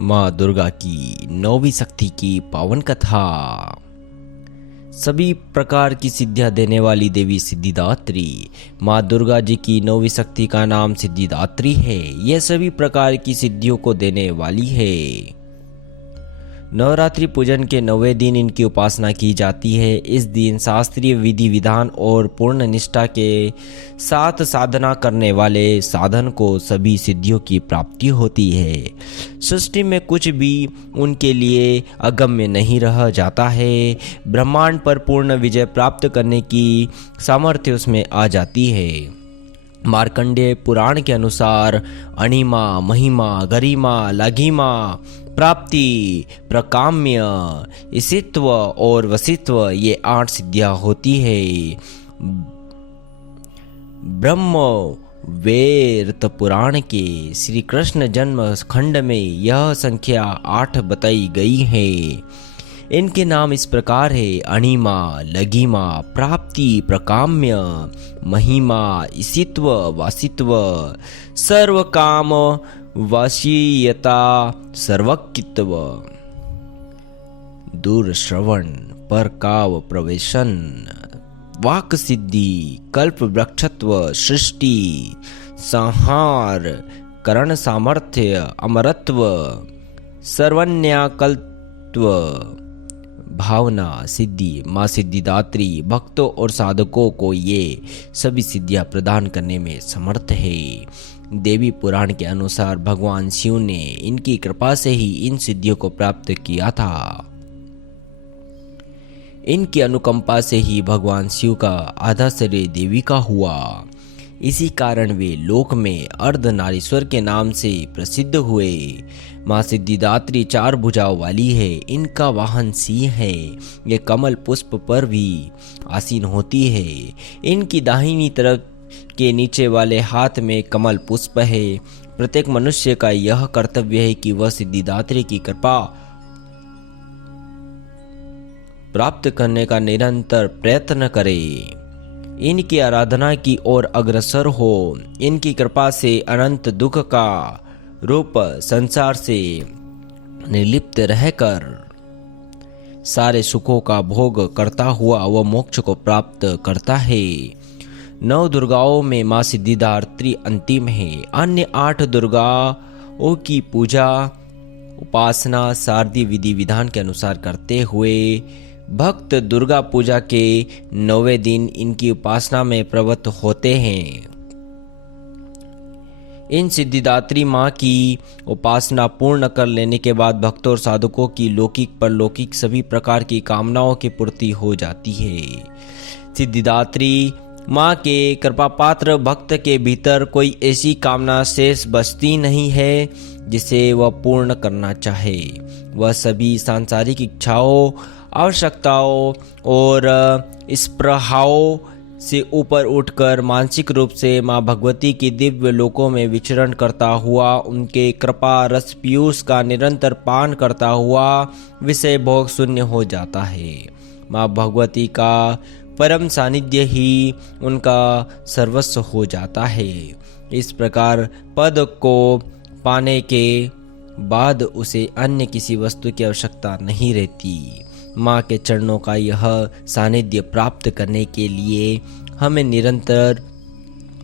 माँ दुर्गा की नौवीं शक्ति की पावन कथा। सभी प्रकार की सिद्धियां देने वाली देवी सिद्धिदात्री माँ दुर्गा जी की नौवीं शक्ति का नाम सिद्धिदात्री है। यह सभी प्रकार की सिद्धियों को देने वाली है। नवरात्रि पूजन के 9वें दिन इनकी उपासना की जाती है। इस दिन शास्त्रीय विधि विधान और पूर्ण निष्ठा के साथ साधना करने वाले साधन को सभी सिद्धियों की प्राप्ति होती है। सृष्टि में कुछ भी उनके लिए अगम्य नहीं रह जाता है। ब्रह्मांड पर पूर्ण विजय प्राप्त करने की सामर्थ्य उसमें आ जाती है। मार्कंडेय पुराण के अनुसार अणिमा, महिमा, गरिमा, लघिमा, प्राप्ति, प्रकाम्य, ईशित्व और वसित्व ये 8 सिद्धियां होती है। ब्रह्म वेद पुराण के श्री कृष्ण जन्म खंड में यह संख्या 8 बताई गई है। इनके नाम इस प्रकार है: अणिमा, लघिमा, प्राप्ति, प्रकाम्य, महिमा, ईशित्व, वासित्व, सर्वकाम, वशीयता, सर्वकित्व, दूर श्रवण, परकाव प्रवेशन, वाक सिद्धि, कल्प वृक्षत्व, सृष्टि, संहार, करण सामर्थ्य, अमरत्व, सर्वन्याकल्त्व, भावना सिद्धि। माँ सिद्धिदात्री भक्तों और साधकों को ये सभी सिद्धियां प्रदान करने में समर्थ है। देवी पुराण के अनुसार भगवान शिव ने इनकी कृपा से ही इन सिद्धियों को प्राप्त किया था। इनकी अनुकंपा से ही भगवान शिव का आधा शरीर देवी का हुआ। इसी कारण वे लोक में अर्धनारीश्वर के नाम से प्रसिद्ध हुए। माँ सिद्धिदात्री 4 भुजाओं वाली है। इनका वाहन सिंह है। ये कमल पुष्प पर भी आसीन होती है। इनकी दाहिनी तरफ के नीचे वाले हाथ में कमल पुष्प है। प्रत्येक मनुष्य का यह कर्तव्य है कि वह सिद्धिदात्री की कृपा प्राप्त करने का निरंतर प्रयत्न करे, इनकी आराधना की ओर अग्रसर हो। इनकी कृपा से अनंत दुख का रूप संसार से निर्लिप्त रहकर सारे सुखों का भोग करता हुआ वह मोक्ष को प्राप्त करता है। 9 दुर्गाओं में माँ सिद्धिदात्री अंतिम है। अन्य 8 दुर्गाओं की पूजा उपासना शारदीय विधि विधान के अनुसार करते हुए भक्त दुर्गा पूजा के 9वें दिन इनकी उपासना में प्रवृत्त होते हैं। इन सिद्धिदात्री माँ की उपासना पूर्ण कर लेने के बाद भक्तों और साधकों की लौकिक परलौकिक सभी प्रकार की कामनाओं की पूर्ति हो जाती है। सिद्धिदात्री माँ के कृपा पात्र भक्त के भीतर कोई ऐसी कामना शेष बचती नहीं है जिसे वह पूर्ण करना चाहे। वह सभी सांसारिक इच्छाओं, आवश्यकताओं और स्पृहाओं से ऊपर उठकर मानसिक रूप से माँ भगवती की दिव्य लोकों में विचरण करता हुआ उनके कृपा रस पीयूष का निरंतर पान करता हुआ विषय भोग शून्य हो जाता है। माँ भगवती का परम सानिध्य ही उनका सर्वस्व हो जाता है। इस प्रकार पद को पाने के बाद उसे अन्य किसी वस्तु की आवश्यकता नहीं रहती। माँ के चरणों का यह सानिध्य प्राप्त करने के लिए हमें निरंतर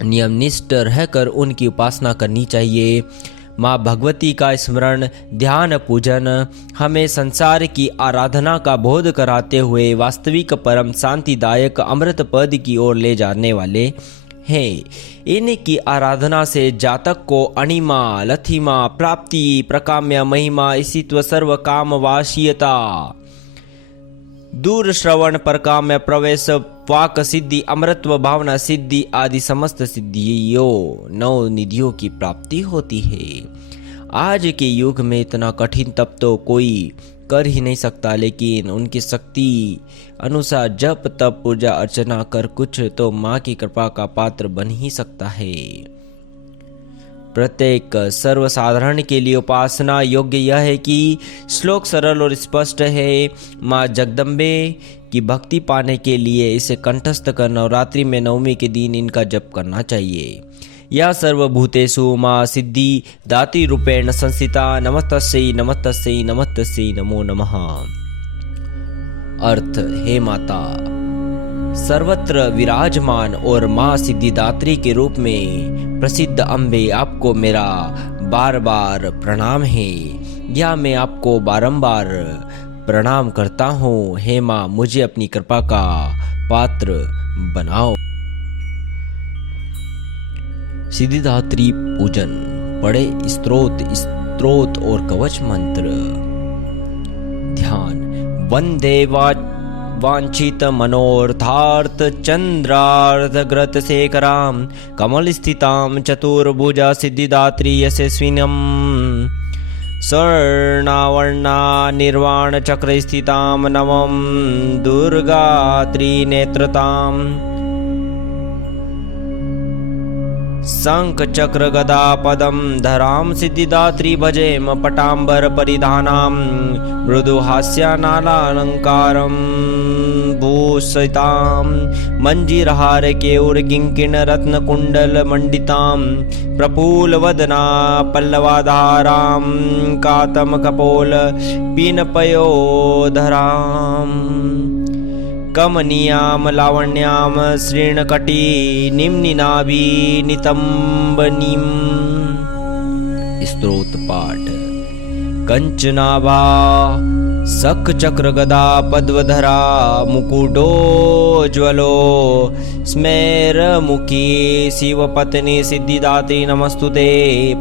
नियमनिष्ठ रहकर उनकी उपासना करनी चाहिए। माँ भगवती का स्मरण, ध्यान, पूजन हमें संसार की आराधना का बोध कराते हुए वास्तविक परम शांतिदायक अमृत पद की ओर ले जाने वाले हैं। इनकी आराधना से जातक को अणिमा, लथिमा, प्राप्ति, प्रकाम्य, महिमा, ईशित्व, सर्व काम वाशीयता, दूर श्रवण, परकाम्य, प्रवेश, वाक सिद्धि, अमृतत्व, भावना सिद्धि आदि समस्त सिद्धियों 9 निधियों की प्राप्ति होती है। आज के युग में इतना कठिन तप तो कोई कर ही नहीं सकता, लेकिन उनकी शक्ति अनुसार जप तप पूजा अर्चना कर कुछ तो माँ की कृपा का पात्र बन ही सकता है। प्रत्येक सर्वसाधारण के लिए उपासना योग्य यह है कि श्लोक सरल और स्पष्ट है। माँ जगदम्बे की भक्ति पाने के लिए इसे कंठस्थ कर नवरात्रि में 9वीं के दिन इनका जप करना चाहिए। या सर्वभूतेषु मां सिद्धिदात्री रूपेण संस्थिता नमस्तस्यै नमस्तस्यै नमस्तस्यै नमो नमः। अर्थ, हे माता सर्वत्र विराजमान और मां सिद्धिदात्री के रूप में प्रसिद्ध अम्बे, आपको मेरा बार बार प्रणाम है, या मैं आपको बारंबार प्रणाम करता हूँ। हे माँ, मुझे अपनी कृपा का पात्र बनाओ। सिद्धिदात्री पूजन। पढ़े स्तोत्र और कवच मंत्र। ध्यान। वंदे वांछित मनोर्थार्थ चंद्रार्थ ग्रत शेखराम कमल स्थिताम चतुर्भुजा सिद्धिदात्री यशस्विनम स्वर्णावर्णा निर्वाण चक्र स्थिताम नवम दुर्गा त्रिनेत्रताम शंख चक्र गदा पदम धराम सिद्धिदात्री भजेम पटांबर परिधानाम मृदु हास्यानालालंकारम भूषिताम मंजीरहार केयूर किंकिण रत्न कुंडल मंडिताम प्रफुल्ल वदना पल्लवाधाराम कातम कपोल पीनपयोधराम कमनीयाम लावण्याम श्रीणकटी निम्निनाभि नितंबनीम। स्तोत्र पाठ। कंचनाभा सख चक्र गदा पद्मधरा मुकुटोज्वलो स्मेर मुखी शिवपत्नी सिद्धिदात्री नमस्तुते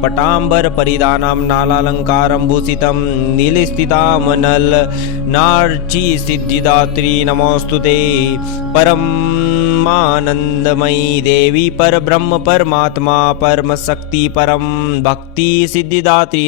पटांबर परिधानम नालालंकारं भूषितं नीलस्थितां नल नार्ची सिद्धिदात्री नमोस्तुते परमानंदमयी देवी पर ब्रह्म परमात्मा परम शक्ति परम भक्ति सिद्धिदात्री